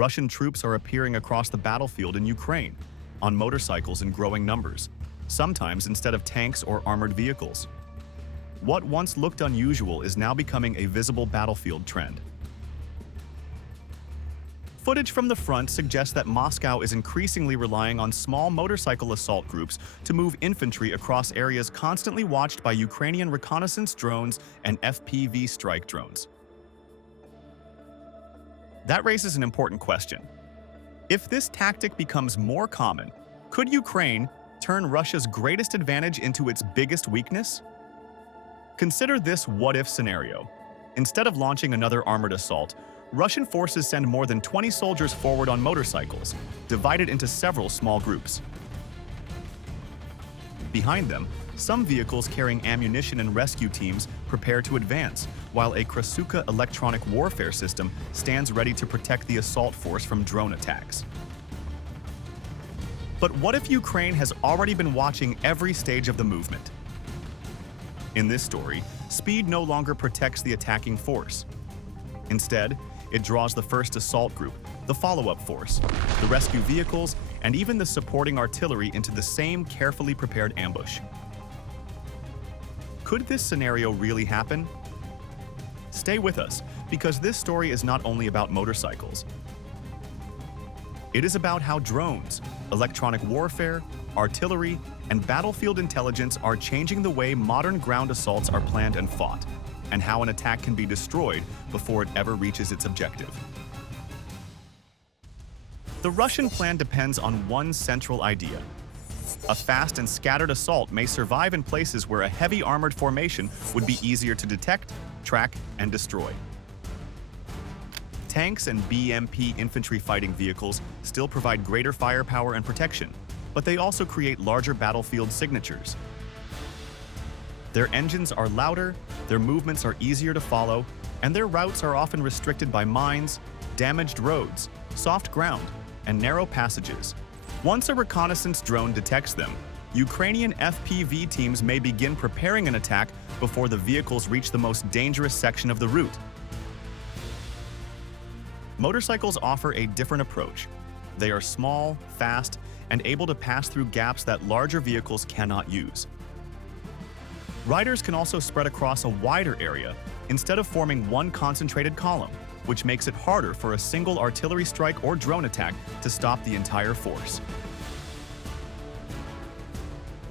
Russian troops are appearing across the battlefield in Ukraine, on motorcycles in growing numbers, sometimes instead of tanks or armored vehicles. What once looked unusual is now becoming a visible battlefield trend. Footage from the front suggests that Moscow is increasingly relying on small motorcycle assault groups to move infantry across areas constantly watched by Ukrainian reconnaissance drones and FPV strike drones. That raises an important question. If this tactic becomes more common, could Ukraine turn Russia's greatest advantage into its biggest weakness? Consider this what-if scenario. Instead of launching another armored assault, Russian forces send more than 20 soldiers forward on motorcycles, divided into several small groups. Behind them, some vehicles carrying ammunition and rescue teams prepare to advance, while a Krasuka electronic warfare system stands ready to protect the assault force from drone attacks. But what if Ukraine has already been watching every stage of the movement? In this story, speed no longer protects the attacking force. Instead, it draws the first assault group, the follow-up force, the rescue vehicles, and even the supporting artillery into the same carefully prepared ambush. Could this scenario really happen? Stay with us, because this story is not only about motorcycles. It is about how drones, electronic warfare, artillery, and battlefield intelligence are changing the way modern ground assaults are planned and fought, and how an attack can be destroyed before it ever reaches its objective. The Russian plan depends on one central idea. A fast and scattered assault may survive in places where a heavy armored formation would be easier to detect, track, and destroy. Tanks and BMP infantry fighting vehicles still provide greater firepower and protection, but they also create larger battlefield signatures. Their engines are louder, their movements are easier to follow, and their routes are often restricted by mines, damaged roads, soft ground, and narrow passages. Once a reconnaissance drone detects them, Ukrainian FPV teams may begin preparing an attack before the vehicles reach the most dangerous section of the route. Motorcycles offer a different approach. They are small, fast, and able to pass through gaps that larger vehicles cannot use. Riders can also spread across a wider area instead of forming one concentrated column, which makes it harder for a single artillery strike or drone attack to stop the entire force.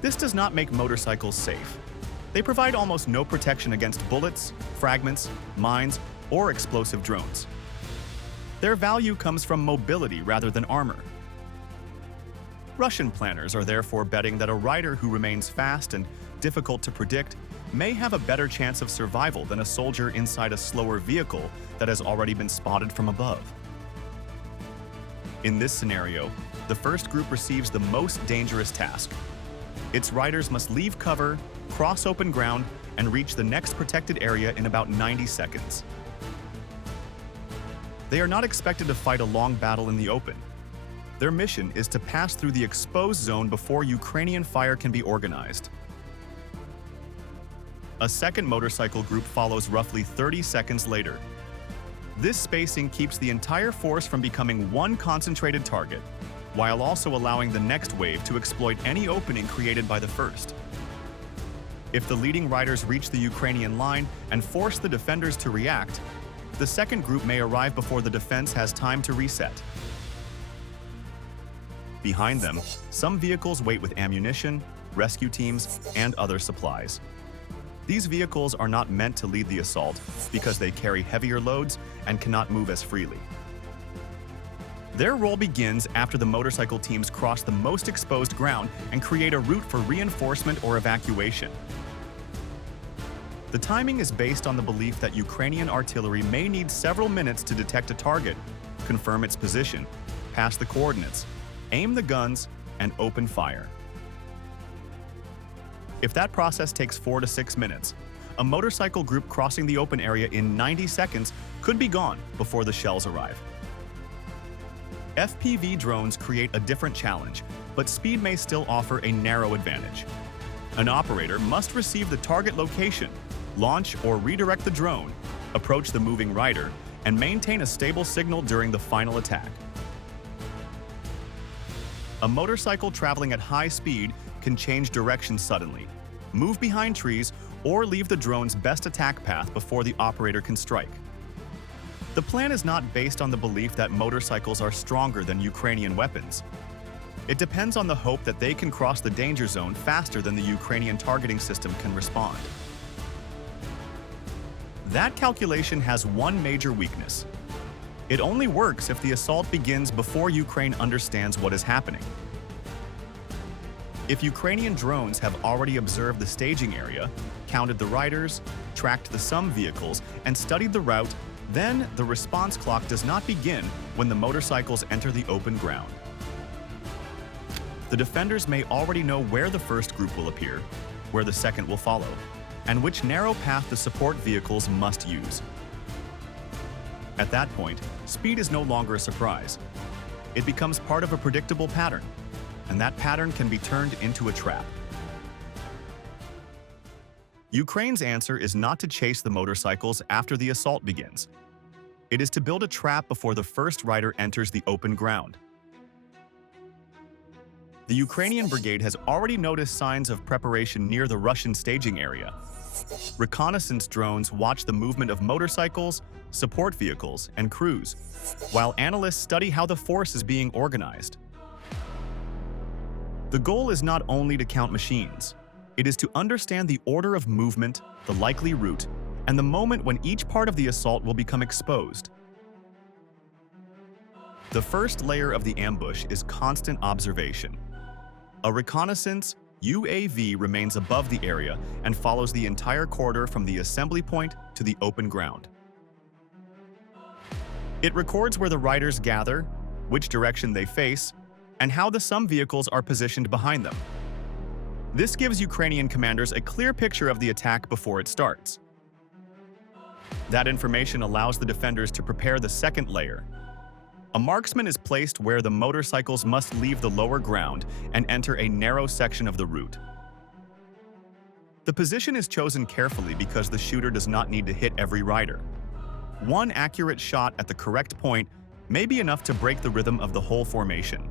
This does not make motorcycles safe. They provide almost no protection against bullets, fragments, mines, or explosive drones. Their value comes from mobility rather than armor. Russian planners are therefore betting that a rider who remains fast and difficult to predict may have a better chance of survival than a soldier inside a slower vehicle that has already been spotted from above. In this scenario, the first group receives the most dangerous task. Its riders must leave cover, cross open ground, and reach the next protected area in about 90 seconds. They are not expected to fight a long battle in the open. Their mission is to pass through the exposed zone before Ukrainian fire can be organized. A second motorcycle group follows roughly 30 seconds later. This spacing keeps the entire force from becoming one concentrated target, while also allowing the next wave to exploit any opening created by the first. If the leading riders reach the Ukrainian line and force the defenders to react, the second group may arrive before the defense has time to reset. Behind them, some vehicles wait with ammunition, rescue teams, and other supplies. These vehicles are not meant to lead the assault because they carry heavier loads and cannot move as freely. Their role begins after the motorcycle teams cross the most exposed ground and create a route for reinforcement or evacuation. The timing is based on the belief that Ukrainian artillery may need several minutes to detect a target, confirm its position, pass the coordinates, aim the guns, and open fire. If that process takes 4 to 6 minutes, a motorcycle group crossing the open area in 90 seconds could be gone before the shells arrive. FPV drones create a different challenge, but speed may still offer a narrow advantage. An operator must receive the target location, launch or redirect the drone, approach the moving rider, and maintain a stable signal during the final attack. A motorcycle traveling at high speed can change direction suddenly, move behind trees, or leave the drone's best attack path before the operator can strike. The plan is not based on the belief that motorcycles are stronger than Ukrainian weapons. It depends on the hope that they can cross the danger zone faster than the Ukrainian targeting system can respond. That calculation has one major weakness. It only works if the assault begins before Ukraine understands what is happening. If Ukrainian drones have already observed the staging area, counted the riders, tracked the SUM vehicles, and studied the route, then the response clock does not begin when the motorcycles enter the open ground. The defenders may already know where the first group will appear, where the second will follow, and which narrow path the support vehicles must use. At that point, speed is no longer a surprise. It becomes part of a predictable pattern, and that pattern can be turned into a trap. Ukraine's answer is not to chase the motorcycles after the assault begins. It is to build a trap before the first rider enters the open ground. The Ukrainian brigade has already noticed signs of preparation near the Russian staging area. Reconnaissance drones watch the movement of motorcycles, support vehicles, and crews, while analysts study how the force is being organized. The goal is not only to count machines. It is to understand the order of movement, the likely route, and the moment when each part of the assault will become exposed. The first layer of the ambush is constant observation. A reconnaissance UAV remains above the area and follows the entire corridor from the assembly point to the open ground. It records where the riders gather, which direction they face, and how the SUM vehicles are positioned behind them. This gives Ukrainian commanders a clear picture of the attack before it starts. That information allows the defenders to prepare the second layer. A marksman is placed where the motorcycles must leave the lower ground and enter a narrow section of the route. The position is chosen carefully because the shooter does not need to hit every rider. One accurate shot at the correct point may be enough to break the rhythm of the whole formation.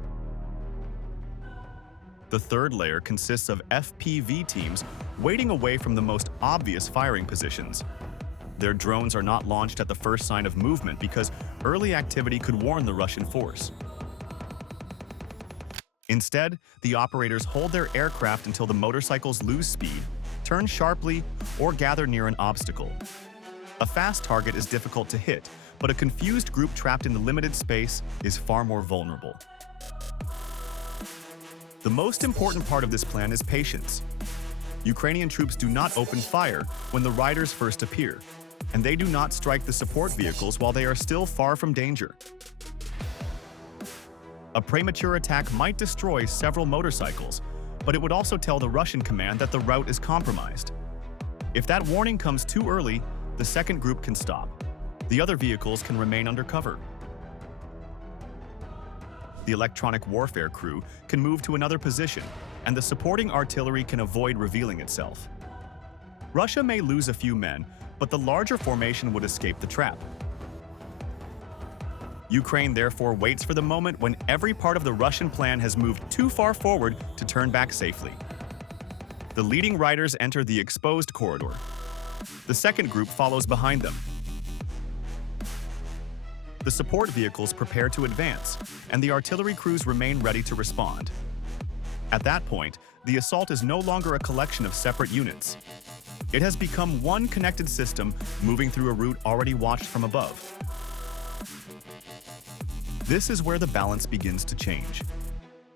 The third layer consists of FPV teams waiting away from the most obvious firing positions. Their drones are not launched at the first sign of movement because early activity could warn the Russian force. Instead, the operators hold their aircraft until the motorcycles lose speed, turn sharply, or gather near an obstacle. A fast target is difficult to hit, but a confused group trapped in the limited space is far more vulnerable. The most important part of this plan is patience. Ukrainian troops do not open fire when the riders first appear, and they do not strike the support vehicles while they are still far from danger. A premature attack might destroy several motorcycles, but it would also tell the Russian command that the route is compromised. If that warning comes too early, the second group can stop. The other vehicles can remain under cover. The electronic warfare crew can move to another position, and the supporting artillery can avoid revealing itself. Russia may lose a few men, but the larger formation would escape the trap. Ukraine therefore waits for the moment when every part of the Russian plan has moved too far forward to turn back safely. The leading riders enter the exposed corridor. The second group follows behind them. The support vehicles prepare to advance, and the artillery crews remain ready to respond. At that point, the assault is no longer a collection of separate units. It has become one connected system moving through a route already watched from above. This is where the balance begins to change.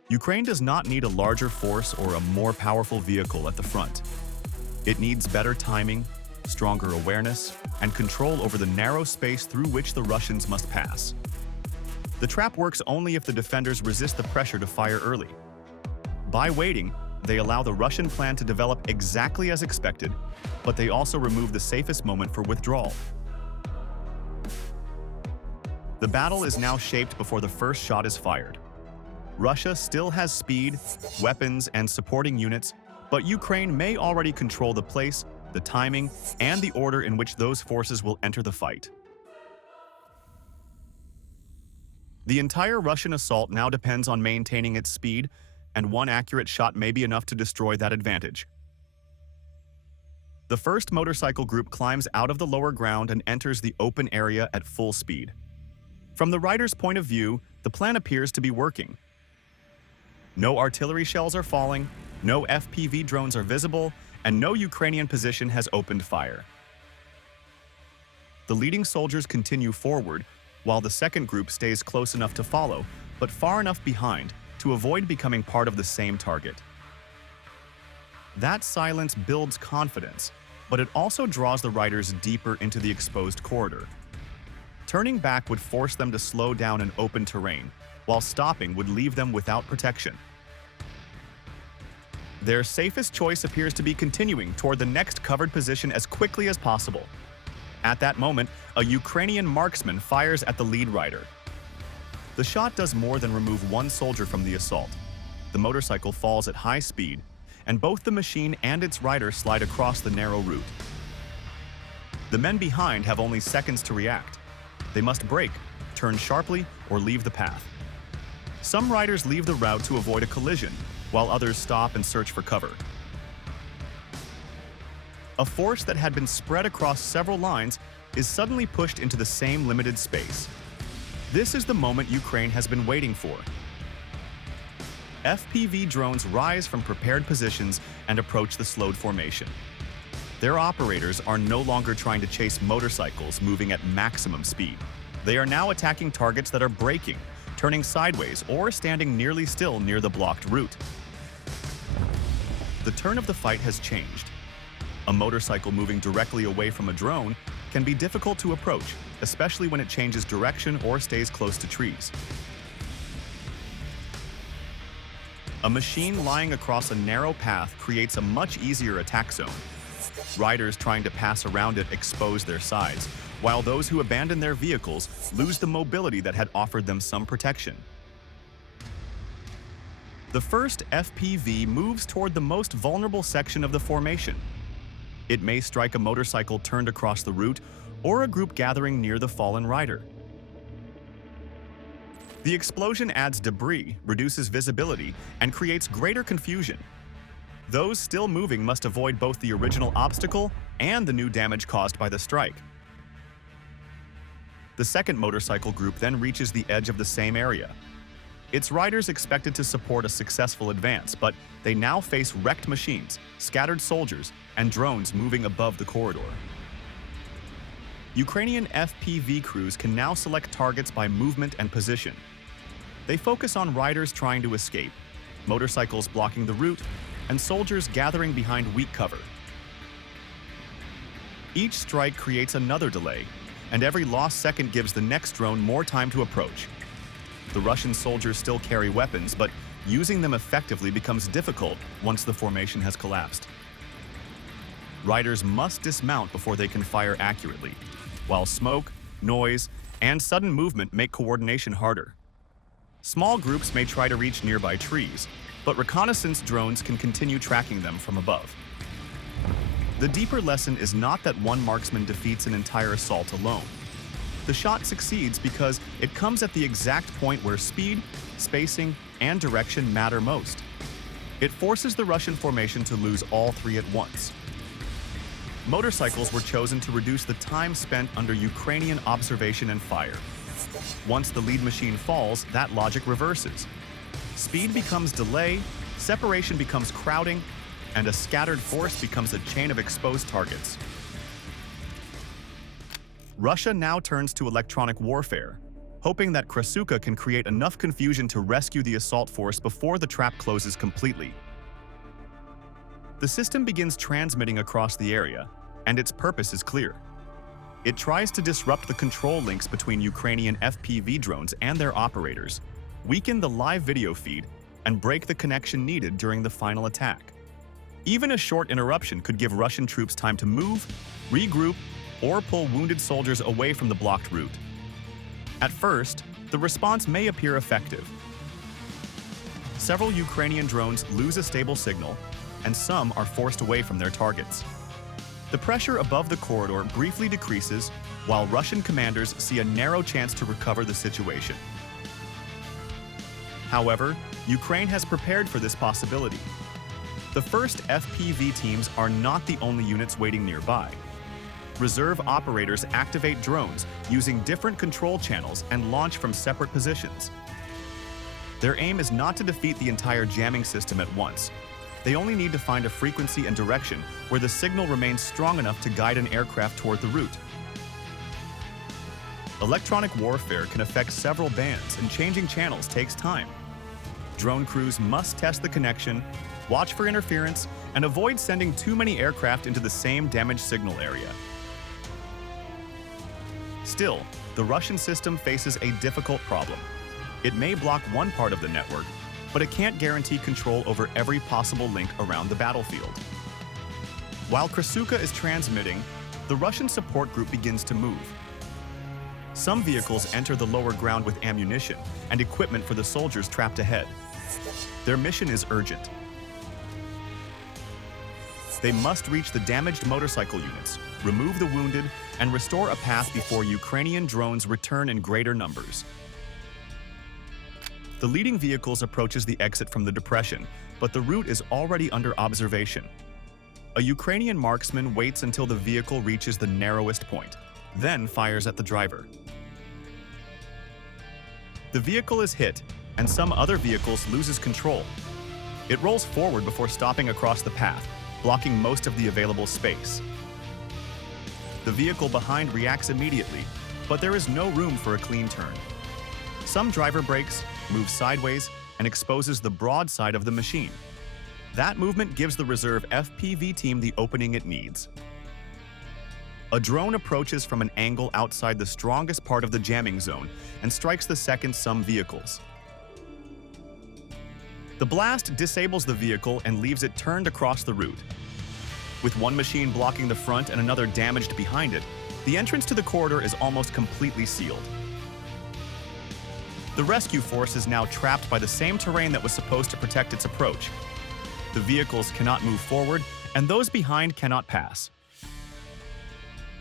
Ukraine does not need a larger force or a more powerful vehicle at the front. It needs better timing, stronger awareness, and control over the narrow space through which the Russians must pass. The trap works only if the defenders resist the pressure to fire early. By waiting, they allow the Russian plan to develop exactly as expected, but they also remove the safest moment for withdrawal. The battle is now shaped before the first shot is fired. Russia still has speed, weapons, and supporting units, but Ukraine may already control the place, the timing, and the order in which those forces will enter the fight. The entire Russian assault now depends on maintaining its speed, and one accurate shot may be enough to destroy that advantage. The first motorcycle group climbs out of the lower ground and enters the open area at full speed. From the rider's point of view, the plan appears to be working. No artillery shells are falling, no FPV drones are visible, and no Ukrainian position has opened fire. The leading soldiers continue forward, while the second group stays close enough to follow, but far enough behind to avoid becoming part of the same target. That silence builds confidence, but it also draws the riders deeper into the exposed corridor. Turning back would force them to slow down in open terrain, while stopping would leave them without protection. Their safest choice appears to be continuing toward the next covered position as quickly as possible. At that moment, a Ukrainian marksman fires at the lead rider. The shot does more than remove one soldier from the assault. The motorcycle falls at high speed, and both the machine and its rider slide across the narrow route. The men behind have only seconds to react. They must brake, turn sharply, or leave the path. Some riders leave the route to avoid a collision, while others stop and search for cover. A force that had been spread across several lines is suddenly pushed into the same limited space. This is the moment Ukraine has been waiting for. FPV drones rise from prepared positions and approach the slowed formation. Their operators are no longer trying to chase motorcycles moving at maximum speed. They are now attacking targets that are braking, turning sideways, or standing nearly still near the blocked route. The turn of the fight has changed. A motorcycle moving directly away from a drone can be difficult to approach, especially when it changes direction or stays close to trees. A machine lying across a narrow path creates a much easier attack zone. Riders trying to pass around it expose their sides, while those who abandon their vehicles lose the mobility that had offered them some protection. The first FPV moves toward the most vulnerable section of the formation. It may strike a motorcycle turned across the route or a group gathering near the fallen rider. The explosion adds debris, reduces visibility, and creates greater confusion. Those still moving must avoid both the original obstacle and the new damage caused by the strike. The second motorcycle group then reaches the edge of the same area. Its riders expected to support a successful advance, but they now face wrecked machines, scattered soldiers, and drones moving above the corridor. Ukrainian FPV crews can now select targets by movement and position. They focus on riders trying to escape, motorcycles blocking the route, and soldiers gathering behind weak cover. Each strike creates another delay, and every lost second gives the next drone more time to approach. The Russian soldiers still carry weapons, but using them effectively becomes difficult once the formation has collapsed. Riders must dismount before they can fire accurately, while smoke, noise, and sudden movement make coordination harder. Small groups may try to reach nearby trees, but reconnaissance drones can continue tracking them from above. The deeper lesson is not that one marksman defeats an entire assault alone. The shot succeeds because it comes at the exact point where speed, spacing, and direction matter most. It forces the Russian formation to lose all three at once. Motorcycles were chosen to reduce the time spent under Ukrainian observation and fire. Once the lead machine falls, that logic reverses. Speed becomes delay, separation becomes crowding, and a scattered force becomes a chain of exposed targets. Russia now turns to electronic warfare, hoping that Krasuka can create enough confusion to rescue the assault force before the trap closes completely. The system begins transmitting across the area, and its purpose is clear. It tries to disrupt the control links between Ukrainian FPV drones and their operators, weaken the live video feed, and break the connection needed during the final attack. Even a short interruption could give Russian troops time to move, regroup, or pull wounded soldiers away from the blocked route. At first, the response may appear effective. Several Ukrainian drones lose a stable signal, and some are forced away from their targets. The pressure above the corridor briefly decreases, while Russian commanders see a narrow chance to recover the situation. However, Ukraine has prepared for this possibility. The first FPV teams are not the only units waiting nearby. Reserve operators activate drones using different control channels and launch from separate positions. Their aim is not to defeat the entire jamming system at once. They only need to find a frequency and direction where the signal remains strong enough to guide an aircraft toward the route. Electronic warfare can affect several bands, and changing channels takes time. Drone crews must test the connection, watch for interference, and avoid sending too many aircraft into the same damaged signal area. Still, the Russian system faces a difficult problem. It may block one part of the network, but it can't guarantee control over every possible link around the battlefield. While Krasuka is transmitting, the Russian support group begins to move. Some vehicles enter the lower ground with ammunition and equipment for the soldiers trapped ahead. Their mission is urgent. They must reach the damaged motorcycle units, remove the wounded, and restore a path before Ukrainian drones return in greater numbers. The leading vehicles approaches the exit from the depression, but the route is already under observation. A Ukrainian marksman waits until the vehicle reaches the narrowest point, then fires at the driver. The vehicle is hit, and some other vehicles loses control. It rolls forward before stopping across the path, blocking most of the available space. The vehicle behind reacts immediately, but there is no room for a clean turn. Some driver brakes, moves sideways, and exposes the broad side of the machine. That movement gives the reserve FPV team the opening it needs. A drone approaches from an angle outside the strongest part of the jamming zone and strikes the second some vehicles. The blast disables the vehicle and leaves it turned across the route. With one machine blocking the front and another damaged behind it, the entrance to the corridor is almost completely sealed. The rescue force is now trapped by the same terrain that was supposed to protect its approach. The vehicles cannot move forward, and those behind cannot pass.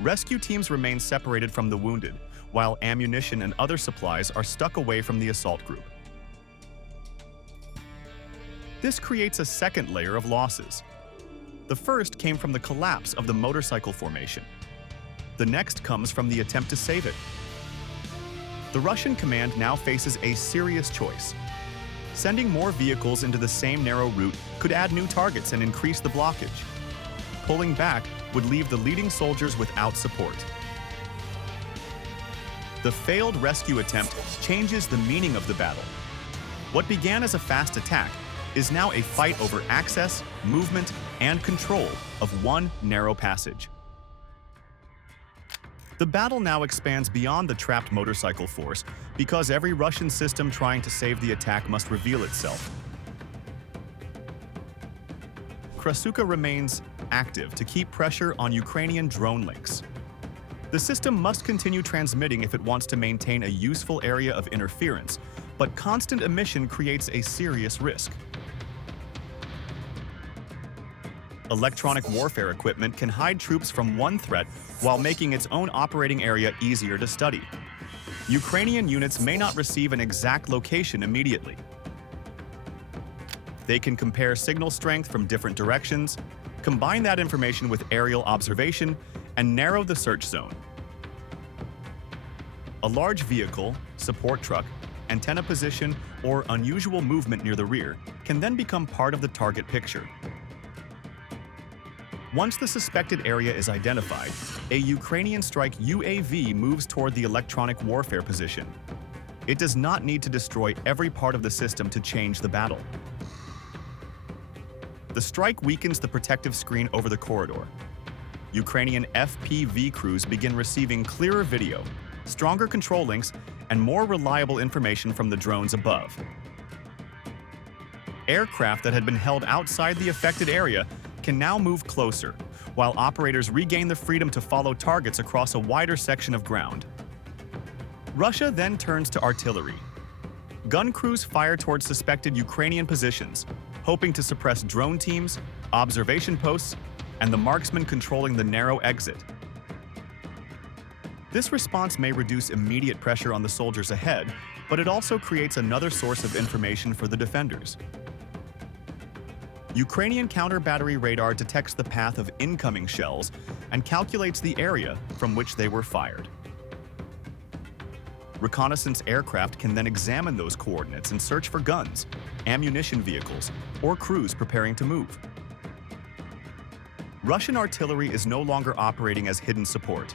Rescue teams remain separated from the wounded, while ammunition and other supplies are stuck away from the assault group. This creates a second layer of losses. The first came from the collapse of the motorcycle formation. The next comes from the attempt to save it. The Russian command now faces a serious choice. Sending more vehicles into the same narrow route could add new targets and increase the blockage. Pulling back would leave the leading soldiers without support. The failed rescue attempt changes the meaning of the battle. What began as a fast attack is now a fight over access, movement, and control of one narrow passage. The battle now expands beyond the trapped motorcycle force because every Russian system trying to save the attack must reveal itself. Krasuka remains active to keep pressure on Ukrainian drone links. The system must continue transmitting if it wants to maintain a useful area of interference, but constant emission creates a serious risk. Electronic warfare equipment can hide troops from one threat while making its own operating area easier to study. Ukrainian units may not receive an exact location immediately. They can compare signal strength from different directions, combine that information with aerial observation, and narrow the search zone. A large vehicle, support truck, antenna position, or unusual movement near the rear can then become part of the target picture. Once the suspected area is identified, a Ukrainian strike UAV moves toward the electronic warfare position. It does not need to destroy every part of the system to change the battle. The strike weakens the protective screen over the corridor. Ukrainian FPV crews begin receiving clearer video, stronger control links, and more reliable information from the drones above. Aircraft that had been held outside the affected area can now move closer, while operators regain the freedom to follow targets across a wider section of ground. Russia then turns to artillery. Gun crews fire towards suspected Ukrainian positions, hoping to suppress drone teams, observation posts, and the marksmen controlling the narrow exit. This response may reduce immediate pressure on the soldiers ahead, but it also creates another source of information for the defenders. Ukrainian counter-battery radar detects the path of incoming shells and calculates the area from which they were fired. Reconnaissance aircraft can then examine those coordinates and search for guns, ammunition vehicles, or crews preparing to move. Russian artillery is no longer operating as hidden support.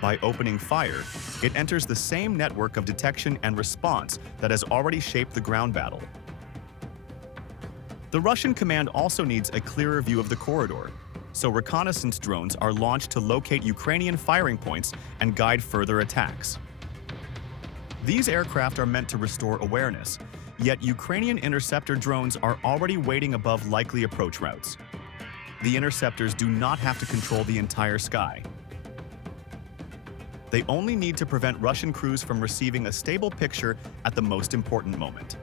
By opening fire, it enters the same network of detection and response that has already shaped the ground battle. The Russian command also needs a clearer view of the corridor, so reconnaissance drones are launched to locate Ukrainian firing points and guide further attacks. These aircraft are meant to restore awareness, yet Ukrainian interceptor drones are already waiting above likely approach routes. The interceptors do not have to control the entire sky. They only need to prevent Russian crews from receiving a stable picture at the most important moment.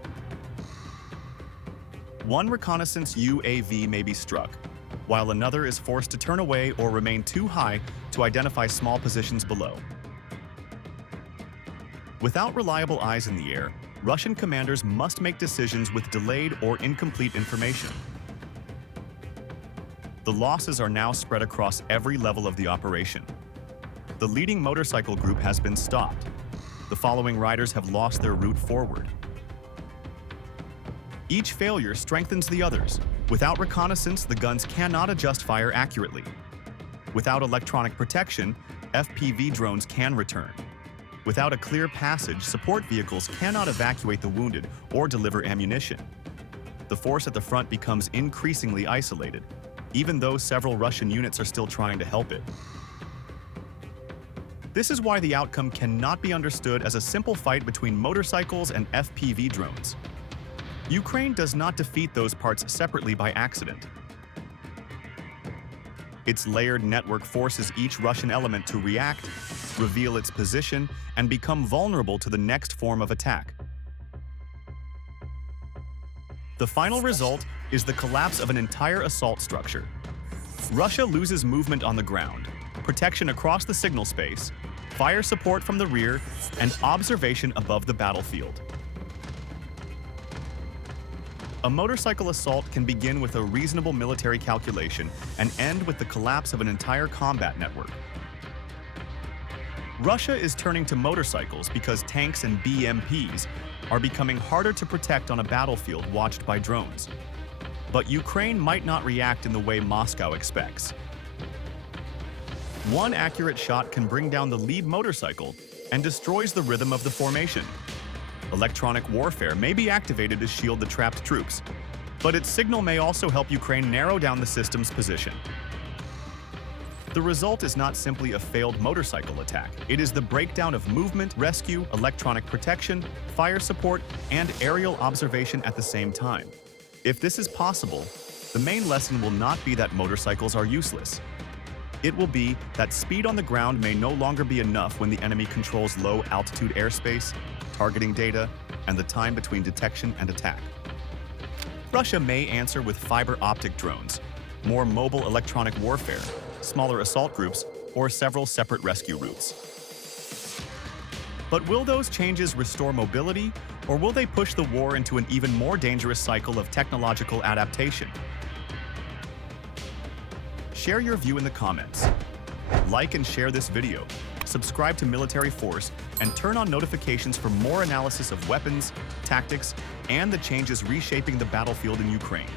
One reconnaissance UAV may be struck, while another is forced to turn away or remain too high to identify small positions below. Without reliable eyes in the air, Russian commanders must make decisions with delayed or incomplete information. The losses are now spread across every level of the operation. The leading motorcycle group has been stopped. The following riders have lost their route forward. Each failure strengthens the others. Without reconnaissance, the guns cannot adjust fire accurately. Without electronic protection, FPV drones can return. Without a clear passage, support vehicles cannot evacuate the wounded or deliver ammunition. The force at the front becomes increasingly isolated, even though several Russian units are still trying to help it. This is why the outcome cannot be understood as a simple fight between motorcycles and FPV drones. Ukraine does not defeat those parts separately by accident. Its layered network forces each Russian element to react, reveal its position, and become vulnerable to the next form of attack. The final result is the collapse of an entire assault structure. Russia loses movement on the ground, protection across the signal space, fire support from the rear, and observation above the battlefield. A motorcycle assault can begin with a reasonable military calculation and end with the collapse of an entire combat network. Russia is turning to motorcycles because tanks and BMPs are becoming harder to protect on a battlefield watched by drones. But Ukraine might not react in the way Moscow expects. One accurate shot can bring down the lead motorcycle and destroys the rhythm of the formation. Electronic warfare may be activated to shield the trapped troops, but its signal may also help Ukraine narrow down the system's position. The result is not simply a failed motorcycle attack. It is the breakdown of movement, rescue, electronic protection, fire support, and aerial observation at the same time. If this is possible, the main lesson will not be that motorcycles are useless. It will be that speed on the ground may no longer be enough when the enemy controls low-altitude airspace, targeting data, and the time between detection and attack. Russia may answer with fiber optic drones, more mobile electronic warfare, smaller assault groups, or several separate rescue routes. But will those changes restore mobility, or will they push the war into an even more dangerous cycle of technological adaptation? Share your view in the comments. Like and share this video, subscribe to Military Force, and turn on notifications for more analysis of weapons, tactics, and the changes reshaping the battlefield in Ukraine.